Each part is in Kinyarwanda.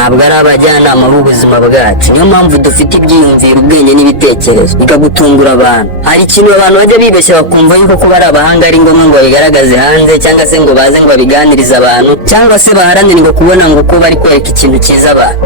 ntabwo ari abajyanama b'ubuzima bwacu. Niyo mpamvu dufite ibyiyumviro, ubwenge n'ibitekerezo bikagutungura abantu. Hari ikintu abantu bajya bibeshya bakumva yuko kuba ari abahanga ari ngombwa ngo babigaragaze hanze, cyangwa se ngo baze ngo babiganirize abantu, cyangwa se baharanire kubona ngo uko bari kwereka ikintu cyiza abantu.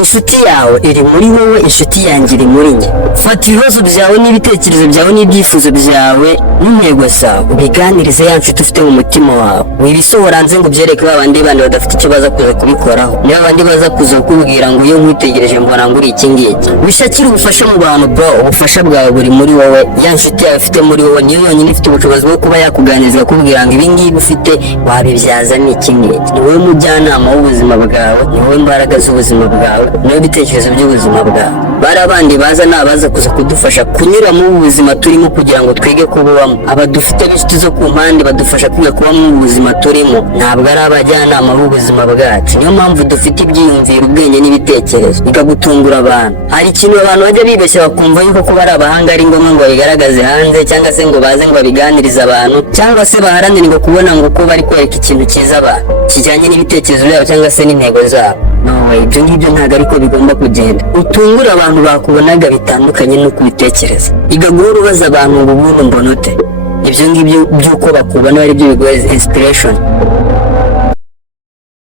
Inshuti yawe iri muri wowe, inshuti yanjye iri muri njye. Fata ibibazo byawe n'ibitekerezo byawe n'ibyifuzo byawe n'intego zawe ubiganirize ya nshuti ufite mu mutima wawe. Wibisohora hanze ngo byereke babandi bandi badafite icyo baza kuza kubikoraho, niba abandi baza kuza kukubwira ngo iyo nkwitegereje mbona ngo uri iki ngiki. Wishakire ubufasha mu bantu bro, ubufasha bwawe buri muri wowe. Ya nshuti yawe ufite muri wowe niyo yonyine ifite ubushobozi bwo kuba yakuganiriza kubwira ngo ibi ngibi ufite wabibyaza n'iki ngiki. Ni wowe mujyanama w'ubuzima bwawe, ni wowe imbaraga z'ubuzima bwawe, niyo bitekerezo by'ubuzima bwawe. Bari abandi baza nabaza kuza kudufasha kunyura mu buzima turimo kugira ngo twige kububamo. Abadufite b'inshuti zo ku mpande badufasha kwiga kuba mu buzima turimo, ntabwo ari abajyanama b'ubuzima bwacu. Niyo mpamvu dufite ibyiyumviro, ubwenge n'ibitekerezo bikagutungura abantu. Hari ikintu abantu bajya bibeshya bakumva yuko kuba ari abahanga ari ngombwa ngo babigaragaze hanze, cyangwa se ngo baze ngo babiganirize abantu, cyangwa se baharanire kubona ngo uko bari kwereka ikintu cyiza abantu kijyanye n'ibitekerezo byabo cyangwa se n'intego zabo. No way, ibyo ngibyo ntabwo ariko bigomba kugenda. Utungura abantu bakubonaga bitandukanye n'uko ubitekereza. Iga guhora ubaza abantu ngo ubundi mbona ute. Ibyo ngibyo by'uko bakubona ari byo biguha inspiration.